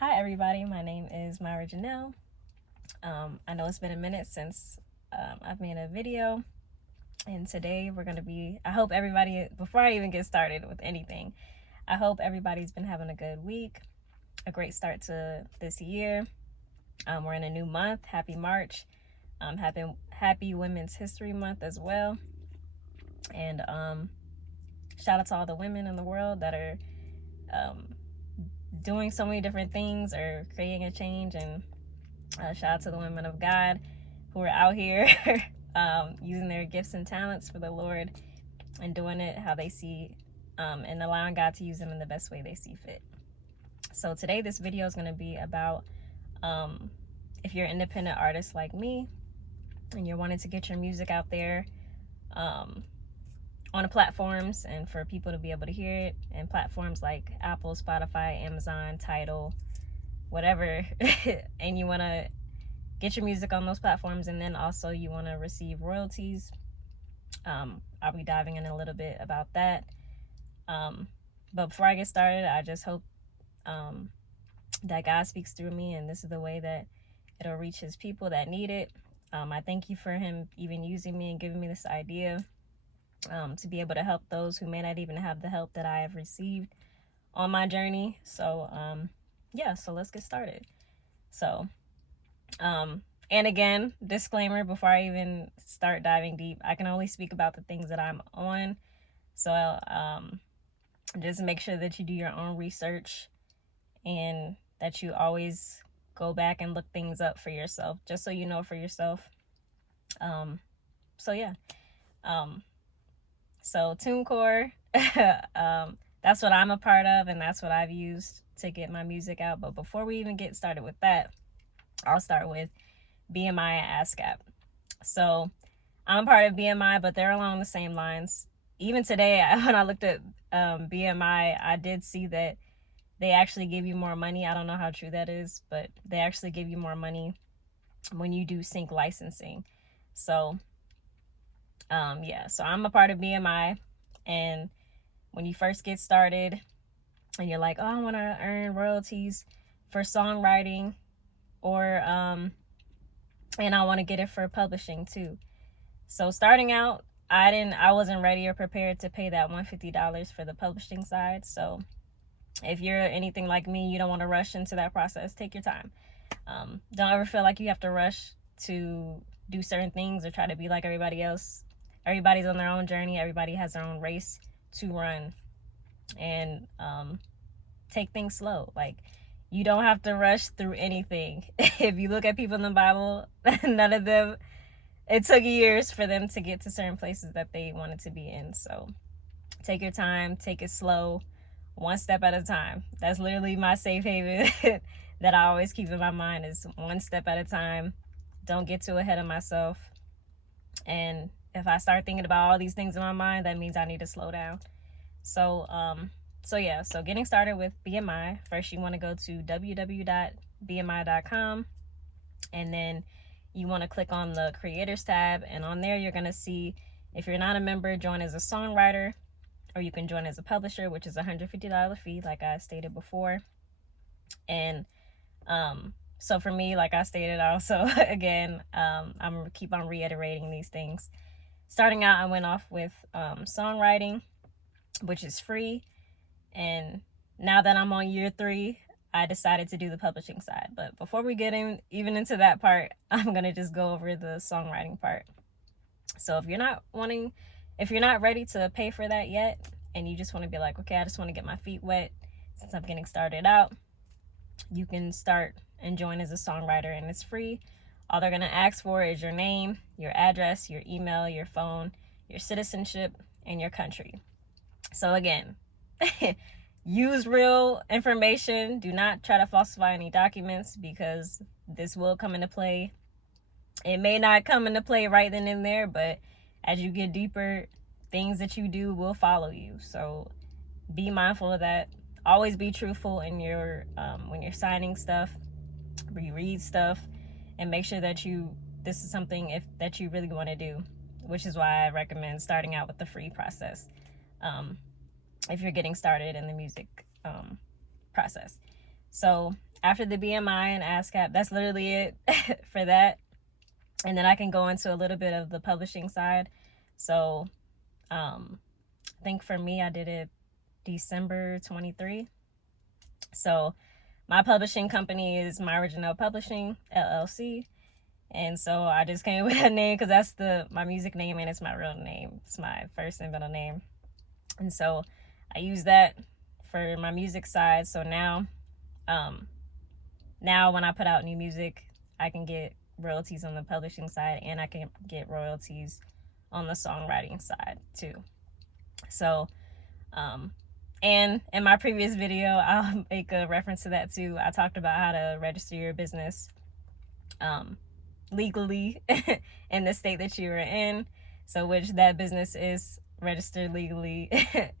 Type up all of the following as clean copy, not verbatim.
Hi everybody, my name is Myra Janelle. I know it's been a minute since I've made a video, and today we're going to I hope everybody, before I even get started with anything, I hope everybody's been having a good week, a great start to this year. We're in a new month. Happy March. Happy Women's History Month as well. And shout out to all the women in the world that are doing so many different things or creating a change, and shout out to the women of God who are out here using their gifts and talents for the Lord and doing it how they see, and allowing God to use them in the best way they see fit. So today this video is going to be about if you're an independent artist like me and you're wanting to get your music out there on the platforms and for people to be able to hear it, and platforms like Apple, Spotify, Amazon, Tidal, whatever, and you want to get your music on those platforms, and then also you want to receive royalties. I'll be diving in a little bit about that. But before I get started, I just hope that God speaks through me, and this is the way that it'll reach his people that need it. I thank you for him even using me and giving me this idea to be able to help those who may not even have the help that I have received on my journey. So so let's get started. So and again, disclaimer before I even start diving deep, I can only speak about the things that I'm on. So just make sure that you do your own research and that you always go back and look things up for yourself, just so you know for yourself. So Tunecore, that's what I'm a part of, and that's what I've used to get my music out. But before we even get started with that, I'll start with BMI and Ascap. So I'm a part of BMI, but they're along the same lines. Even today, when I looked at BMI, I did see that they actually give you more money. I don't know how true that is, but they actually give you more money when you do sync licensing. So so I'm a part of BMI, and when you first get started and you're like, oh, I want to earn royalties for songwriting, or and I want to get it for publishing too. So starting out, I wasn't ready or prepared to pay that $150 for the publishing side. So if you're anything like me, you don't want to rush into that process. Take your time. Don't ever feel like you have to rush to do certain things or try to be like everybody else. Everybody's on their own journey. Everybody has their own race to run, and take things slow. Like, you don't have to rush through anything. If you look at people in the Bible, none of them, it took years for them to get to certain places that they wanted to be in. So take your time, take it slow, one step at a time. That's literally my safe haven that I always keep in my mind, is one step at a time. Don't get too ahead of myself. And if I start thinking about all these things in my mind, that means I need to slow down. So getting started with BMI, first you want to go to www.bmi.com, and then you want to click on the creators tab, and on there you're going to see, if you're not a member, join as a songwriter, or you can join as a publisher, which is a $150 fee, like I stated before. And so for me, like I stated also, again, I'm going to keep on reiterating these things. Starting out, I went off with songwriting, which is free. And now that I'm on year 3, I decided to do the publishing side. But before we get even into that part, I'm going to just go over the songwriting part. So if you're not ready to pay for that yet, and you just want to be like, okay, I just want to get my feet wet since I'm getting started out, you can start and join as a songwriter, and it's free. All they're going to ask for is your name, your address, your email, your phone, your citizenship, and your country. So again, use real information. Do not try to falsify any documents, because this will come into play. It may not come into play right then and there, but as you get deeper, things that you do will follow you. So be mindful of that. Always be truthful in your when you're signing stuff, reread stuff, and make sure that this is something that you really want to do, which is why I recommend starting out with the free process if you're getting started in the music process. So after the BMI and Ascap, that's literally it for that. And then I can go into a little bit of the publishing side. So I think for me, I did it December 23. So my publishing company is My Original Publishing, LLC. And so I just came with a name because that's my music name, and it's my real name. It's my first and middle name. And so I use that for my music side. So now when I put out new music, I can get royalties on the publishing side, and I can get royalties on the songwriting side too. So and in my previous video, I'll make a reference to that too. I talked about how to register your business legally in the state that you are in. So which that business is registered legally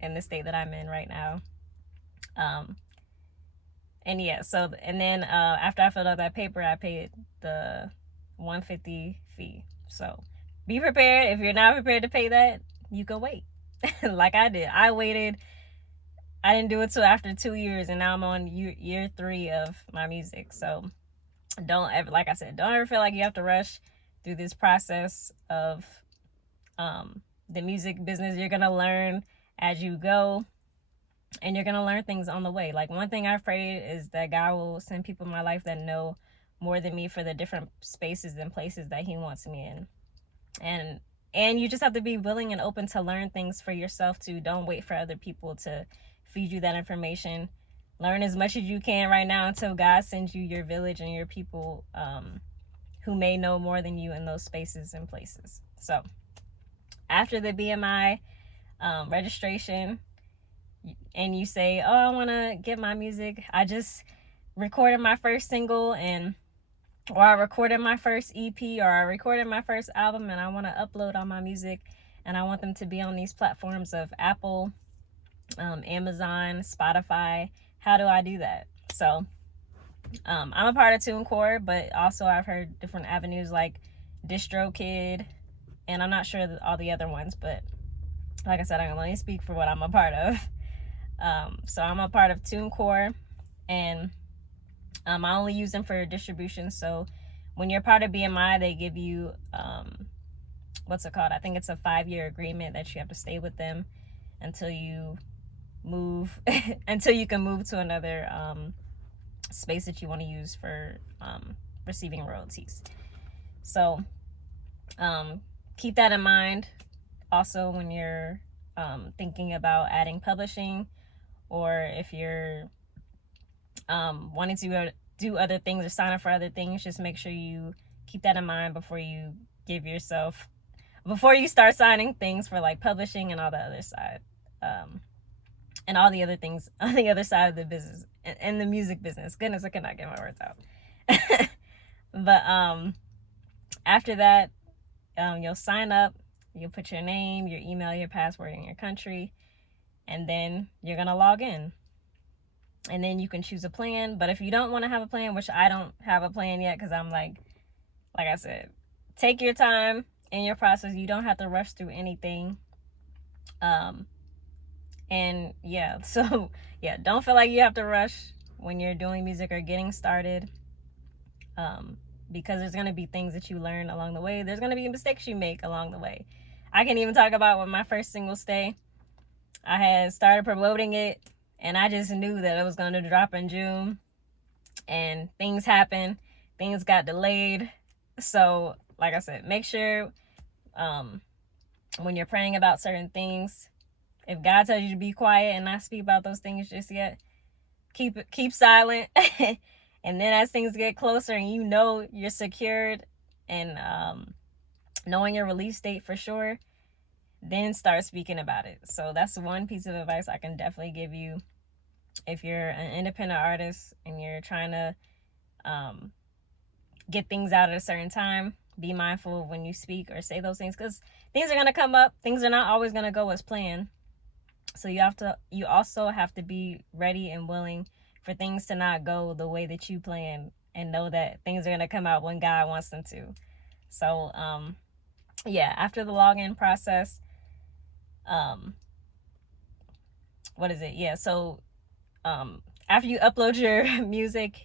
in the state that I'm in right now. And yeah, so, and then after I filled out that paper, I paid the $150 fee. So be prepared. If you're not prepared to pay that, you can wait. Like I did. I waited. I didn't do it till after 2 years, and now I'm on year 3 of my music. So don't ever, like I said, don't ever feel like you have to rush through this process of the music business. You're going to learn as you go, and you're going to learn things on the way. Like, one thing I've prayed is that God will send people in my life that know more than me for the different spaces and places that he wants me in. And you just have to be willing and open to learn things for yourself too. Don't wait for other people to feed you that information. Learn as much as you can right now until God sends you your village and your people who may know more than you in those spaces and places. So after the BMI registration, and you say, oh, I want to get my music, I just recorded my first single, or I recorded my first EP, or I recorded my first album, and I want to upload all my music, and I want them to be on these platforms of Apple, Amazon, Spotify. How do I do that? So I'm a part of Tunecore, but also I've heard different avenues like DistroKid, and I'm not sure all the other ones, but like I said, I can only speak for what I'm a part of. So I'm a part of Tunecore, and I only use them for distribution. So when you're part of BMI, they give you what's it called? I think it's a 5-year agreement that you have to stay with them until you move until you can move to another space that you want to use for receiving royalties. So keep that in mind also when you're thinking about adding publishing, or if you're wanting to do other things or sign up for other things. Just make sure you keep that in mind before you start signing things for like publishing and all the other side, and all the other things on the other side of the business and the music business. Goodness, I cannot get my words out. But after that, you'll sign up. You'll put your name, your email, your password, and your country, and then you're gonna log in. And then you can choose a plan. But if you don't want to have a plan, which I don't have a plan yet, because I'm like I said, take your time in your process. You don't have to rush through anything. And yeah, so yeah, don't feel like you have to rush when you're doing music or getting started, because there's going to be things that you learn along the way. There's going to be mistakes you make along the way. I can even talk about when my first single, Stay, I had started promoting it, and I just knew that it was going to drop in June, and things happened. Things got delayed. So like I said, make sure when you're praying about certain things, if God tells you to be quiet and not speak about those things just yet, keep silent. And then as things get closer and you know you're secured and knowing your release date for sure, then start speaking about it. So that's one piece of advice I can definitely give you if you're an independent artist and you're trying to get things out at a certain time. Be mindful when you speak or say those things, because things are going to come up. Things are not always going to go as planned. So you also have to be ready and willing for things to not go the way that you plan, and know that things are going to come out when God wants them to. So yeah, after the login process, what is it? Yeah, so after you upload your music,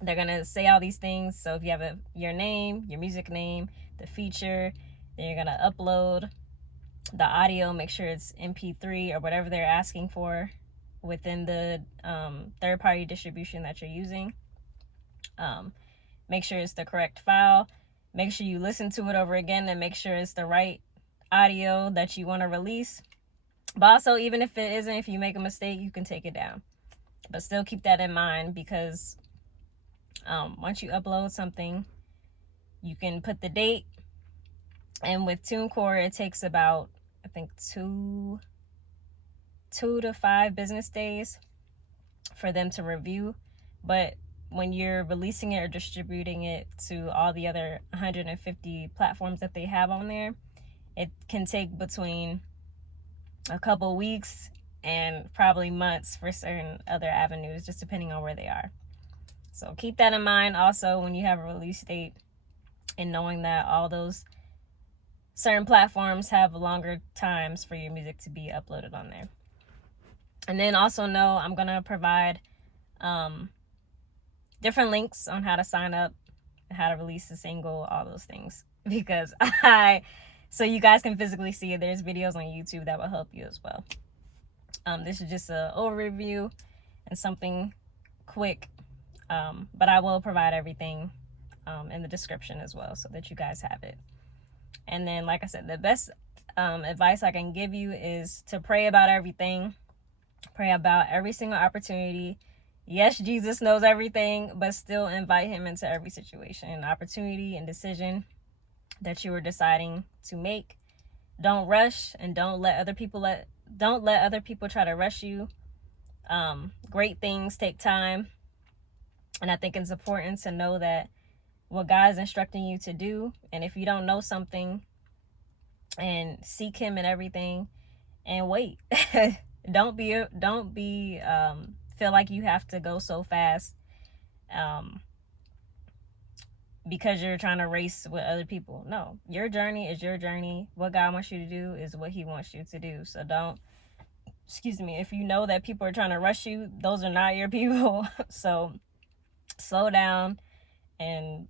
they're gonna say all these things. So if you have your name, your music name, the feature, then you're gonna upload the audio, make sure it's MP3 or whatever they're asking for within the third-party distribution that you're using. Make sure it's the correct file. Make sure you listen to it over again and make sure it's the right audio that you want to release. But also, even if it isn't, if you make a mistake, you can take it down. But still keep that in mind, because once you upload something, you can put the date. And with Tunecore, it takes about, I think, 2 to 5 business days for them to review. But when you're releasing it or distributing it to all the other 150 platforms that they have on there, it can take between a couple weeks and probably months for certain other avenues, just depending on where they are. So keep that in mind also when you have a release date, and knowing that all those certain platforms have longer times for your music to be uploaded on there. And then also know I'm going to provide different links on how to sign up, how to release a single, all those things, because so you guys can physically see it. There's videos on YouTube that will help you as well. This is just an overview and something quick, but I will provide everything in the description as well, so that you guys have it. And then, like I said, the best advice I can give you is to pray about everything. Pray about every single opportunity. Yes, Jesus knows everything, but still invite him into every situation, opportunity, and decision that you are deciding to make. Don't rush, and don't let other people try to rush you. Great things take time, and I think it's important to know that what God is instructing you to do, and if you don't know something, and seek him in everything and wait. Don't be feel like you have to go so fast because you're trying to race with other people. No, your journey is your journey. What God wants you to do is what he wants you to do. So if you know that people are trying to rush you, those are not your people. So slow down and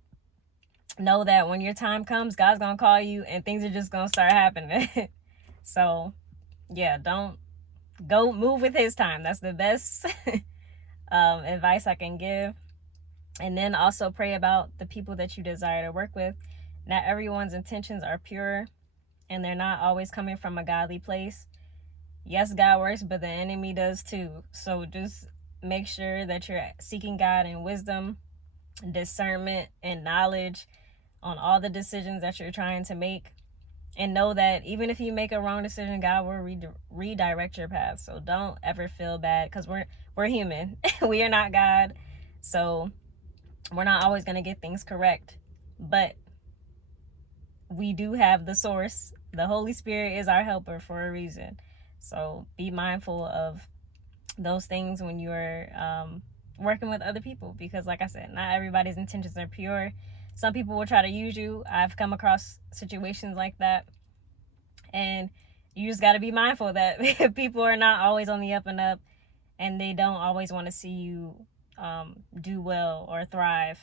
know that when your time comes, God's gonna call you and things are just gonna start happening. So yeah, don't go, move with his time. That's the best advice I can give. And then also pray about the people that you desire to work with. Not everyone's intentions are pure, and they're not always coming from a godly place. Yes, God works, but the enemy does too. So just make sure that you're seeking God in wisdom, discernment, and knowledge on all the decisions that you're trying to make. And know that even if you make a wrong decision, God will redirect your path. So don't ever feel bad, because we're human. We are not God. So we're not always going to get things correct. But we do have the source. The Holy Spirit is our helper for a reason. So be mindful of those things when you're working with other people, because like I said, not everybody's intentions are pure. Some people will try to use you. I've come across situations like that. And you just got to be mindful that people are not always on the up and up, and they don't always want to see you do well or thrive.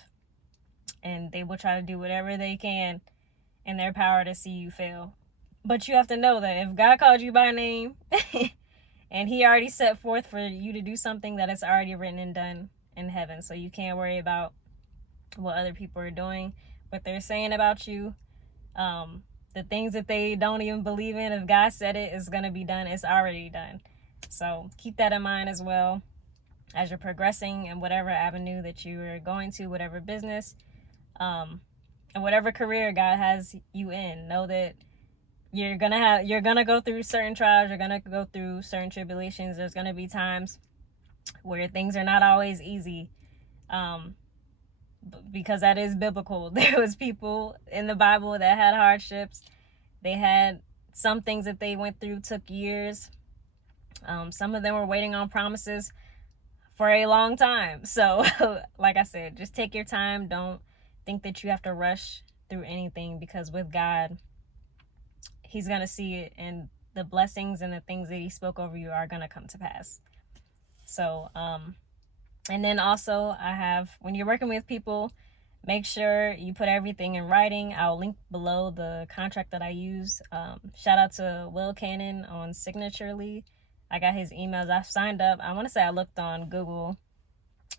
And they will try to do whatever they can in their power to see you fail. But you have to know that if God called you by name and he already set forth for you to do something, that it's already written and done in heaven. So you can't worry about what other people are doing, what they're saying about you, the things that they don't even believe in. If God said it, it's going to be done. It's already done. So keep that in mind as well as you're progressing in whatever avenue that you are going to, whatever business, and whatever career God has you in. Know that you're gonna go through certain trials, you're gonna go through certain tribulations. There's gonna be times where things are not always easy, because that is biblical. There was people in the Bible that had hardships. They had some things that they went through took years. Some of them were waiting on promises for a long time. So like I said, just take your time. Don't think that you have to rush through anything, because with God, he's going to see it, and the blessings and the things that he spoke over you are going to come to pass. So, and then also I have, when you're working with people, make sure you put everything in writing. I'll link below the contract that I use. Shout out to Will Cannon on Signaturely. I got his emails. I've signed up. I want to say I looked on Google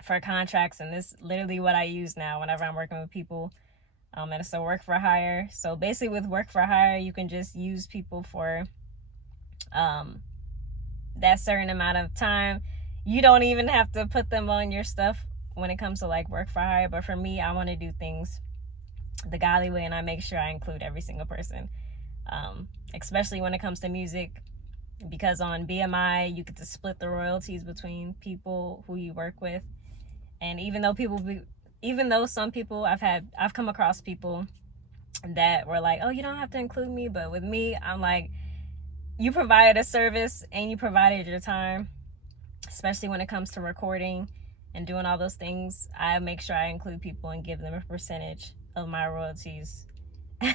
for contracts, and this is literally what I use now whenever I'm working with people. And it's a work for hire. So basically with work for hire, you can just use people for that certain amount of time. You don't even have to put them on your stuff when it comes to like work for hire. But for me, I want to do things the godly way, and I make sure I include every single person, especially when it comes to music, because on BMI you get to split the royalties between people who you work with. And even though some people, I've come across people that were like, oh, you don't have to include me, but with me, I'm like, you provided a service and you provided your time, especially when it comes to recording and doing all those things. I make sure I include people and give them a percentage of my royalties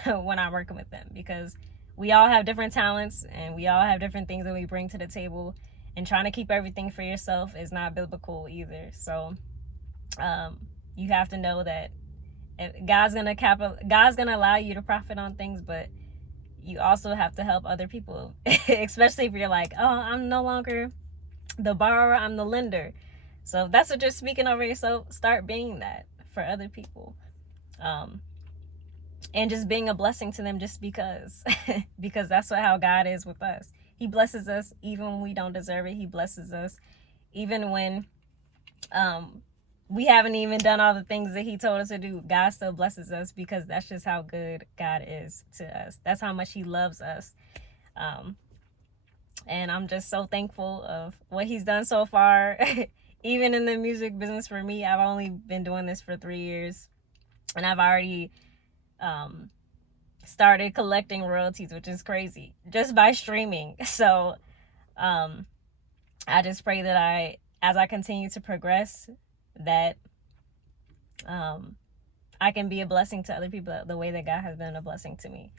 when I'm working with them, because we all have different talents and we all have different things that we bring to the table, and trying to keep everything for yourself is not biblical either. So you have to know that God's gonna allow you to profit on things, but you also have to help other people, especially if you're like, oh, I'm no longer the borrower, I'm the lender. So if that's what you're speaking over yourself, start being that for other people, and just being a blessing to them, just because because that's how God is with us. He blesses us even when we don't deserve it. He blesses us even when we haven't even done all the things that he told us to do. God still blesses us, because that's just how good God is to us. That's how much he loves us. And I'm just so thankful of what he's done so far. Even in the music business, for me, I've only been doing this for 3 years, and I've already started collecting royalties, which is crazy, just by streaming. So I just pray that as I continue to progress, that I can be a blessing to other people the way that God has been a blessing to me.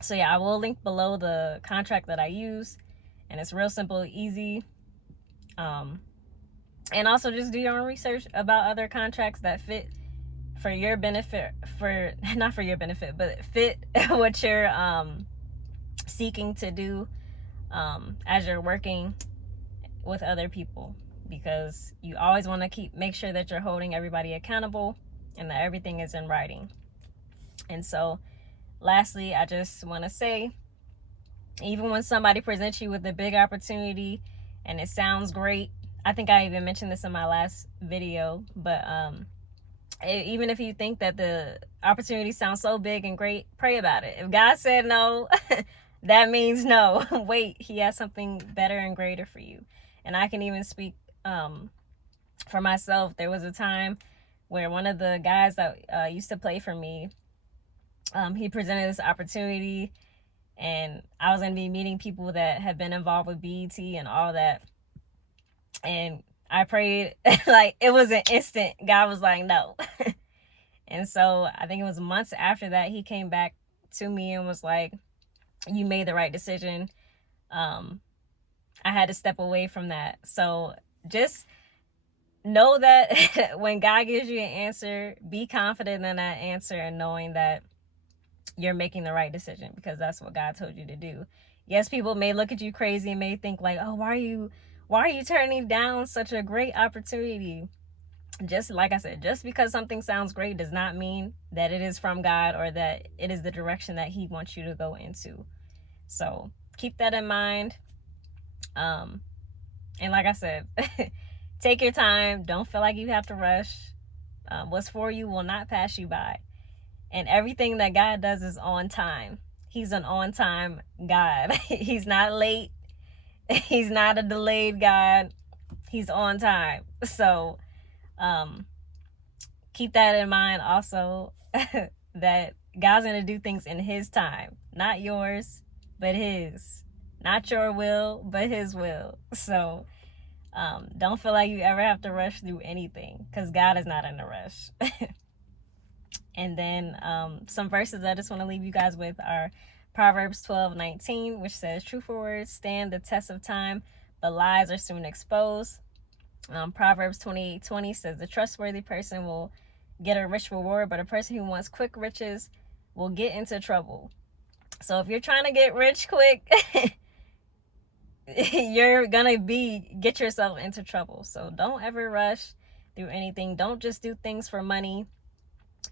So yeah, I will link below the contract that I use, and it's real simple, easy. And also just do your own research about other contracts that fit for your benefit, not for your benefit, but fit what you're seeking to do as you're working with other people, because you always want to make sure that you're holding everybody accountable and that everything is in writing. And so lastly, I just want to say, even when somebody presents you with a big opportunity and it sounds great, I think I even mentioned this in my last video, but even if you think that the opportunity sounds so big and great, pray about it. If God said no, that means no. Wait, he has something better and greater for you. And I can even speak for myself. There was a time where one of the guys that used to play for me, he presented this opportunity, and I was going to be meeting people that have been involved with BET and all that. And I prayed, like, it was an instant. God was like, no. And so I think it was months after that, he came back to me and was like, you made the right decision. I had to step away from that. So just know that when God gives you an answer, be confident in that answer and knowing that you're making the right decision, because that's what God told you to do. Yes, people may look at you crazy and may think like, oh, why are you turning down such a great opportunity? Just like I said, just because something sounds great does not mean that it is from God or that it is the direction that he wants you to go into. So keep that in mind. And like I said, take your time. Don't feel like you have to rush. What's for you will not pass you by. And everything that God does is on time. He's an on-time God. He's not late. He's not a delayed God. He's on time. So keep that in mind also, that God's going to do things in his time. Not yours, but his. Not your will, but his will. So don't feel like you ever have to rush through anything, because God is not in a rush. And then some verses I just want to leave you guys with are Proverbs 12:19, which says, truthful words stand the test of time, but lies are soon exposed. Proverbs 28:20 says the trustworthy person will get a rich reward, but a person who wants quick riches will get into trouble. So if you're trying to get rich quick, you're gonna get yourself into trouble. So don't ever rush through anything. Don't just do things for money,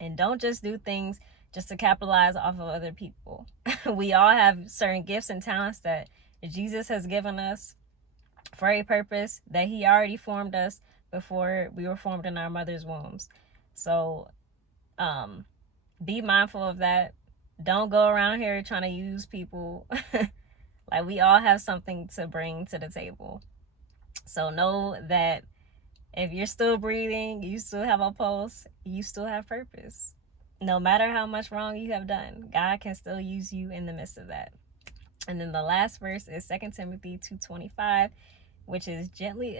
and don't just do things just to capitalize off of other people. We all have certain gifts and talents that Jesus has given us for a purpose, that he already formed us before we were formed in our mother's wombs. So be mindful of that. Don't go around here trying to use people. Like, we all have something to bring to the table. So know that if you're still breathing, you still have a pulse, you still have purpose. No matter how much wrong you have done, God can still use you in the midst of that. And then the last verse is 2 Timothy 2:25, which is gently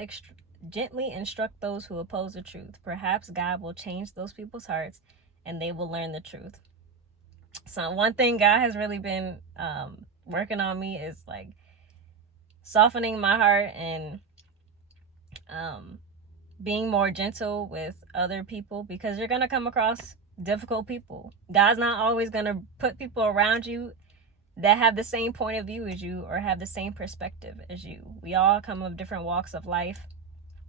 instruct those who oppose the truth. Perhaps God will change those people's hearts and they will learn the truth. So one thing God has really been working on me is like softening my heart and being more gentle with other people, because you're going to come across difficult people. God's not always going to put people around you that have the same point of view as you or have the same perspective as you. We all come of different walks of life,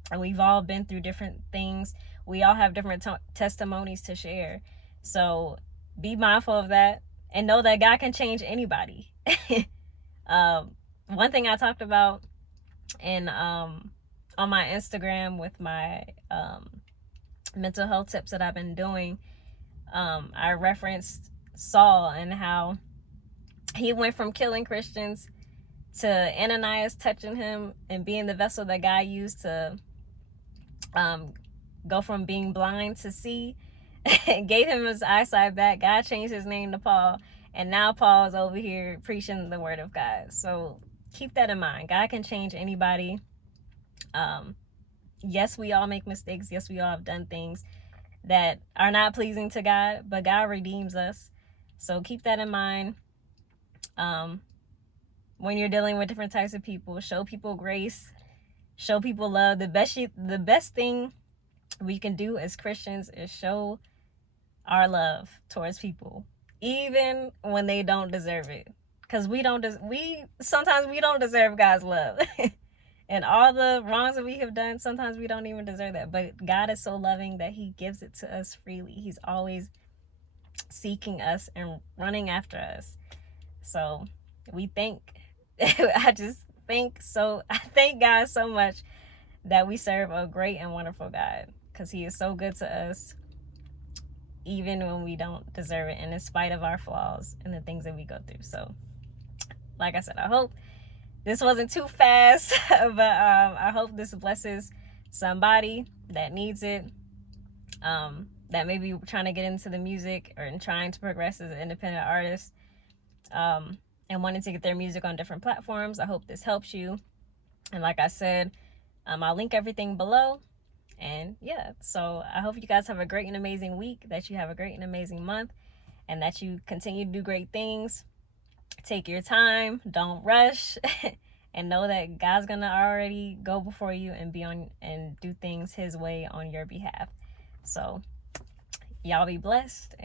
and we've all been through different things. We all have different testimonies to share. So be mindful of that and know that God can change anybody. One thing I talked about in on my Instagram with my mental health tips that I've been doing, I referenced Saul and how he went from killing Christians to Ananias touching him and being the vessel that God used to go from being blind to see. Gave him his eyesight back. God changed his name to Paul, and now Paul is over here preaching the word of God. So keep that in mind. God can change anybody. Yes, we all make mistakes. Yes, we all have done things that are not pleasing to God, but God redeems us. So keep that in mind. When you're dealing with different types of people, show people grace, show people love. The best thing we can do as Christians is show our love towards people, even when they don't deserve it. Because sometimes we don't deserve God's love. And all the wrongs that we have done, sometimes we don't even deserve that. But God is so loving that he gives it to us freely. He's always seeking us and running after us. So I thank God so much that we serve a great and wonderful God, because he is so good to us, even when we don't deserve it, and in spite of our flaws and the things that we go through. So like I said, I hope this wasn't too fast, but I hope this blesses somebody that needs it, that may be trying to get into the music or trying to progress as an independent artist, and wanting to get their music on different platforms. I hope this helps you. And like I said, I'll link everything below. And yeah, so I hope you guys have a great and amazing week, that you have a great and amazing month, and that you continue to do great things. Take your time, don't rush, and know that God's gonna already go before you and do things his way on your behalf. So y'all be blessed.